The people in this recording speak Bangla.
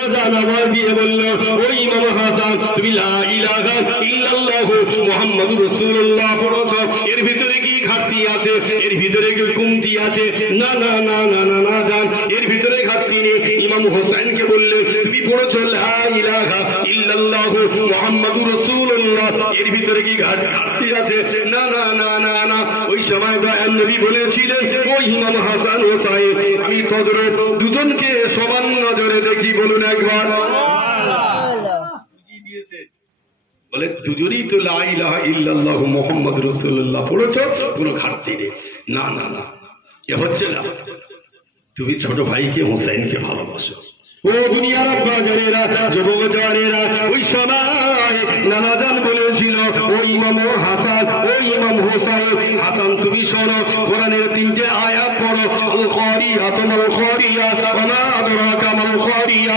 আওয়াজ দিয়ে বলল, ও ইমাম হাসান, তুমি লা ইলাহা ইল্লাল্লাহু মুহাম্মাদুর রাসূলুল্লাহ পড়ছ, এর ভিতরে কি ঘাটতি আছে? এর ভিতরে কি কমতি আছে? না না না না না না জান, এর ভিতরে ঘাটতি নেই। ইমাম হোসেনকে বললে, তুমি পড়ছ লা ইলাহা ইল্লাল্লাহু মুহাম্মাদুর রাসূলুল্লাহ, এর ভিতরে কি ঘাটতি আছে? না না না না না। ওই সময় দয়াল নবী বলেছিলেন, ও ইমাম হাসান হোসেন, আমি তোদের দুজনকে সমান নজরে দেখি। বলুন একবার। বলে দুজনই তো লা ইলাহা ইল্লাল্লাহু মুহাম্মাদুর রাসূলুল্লাহ পড়েছো, কোনো ঘাটতি নেই। না না না, এ হচ্ছে না। তুমি ছোট ভাইকে হোসেনকে ভালোবাসো। ও দুনিয়ার আব্বা জানেরা, যুবক জানেরা, ওই সময় নানা জান বলেছিল, ও ইমাম হাসান, ও ইমাম হোসেন, হাসান তুমি শোনো, কোরআনের 3টে আয়াত পড়ো। আল কারিয়া, তোমাল কারিয়া, ওয়া মা আদরাকা মাল কারিয়া।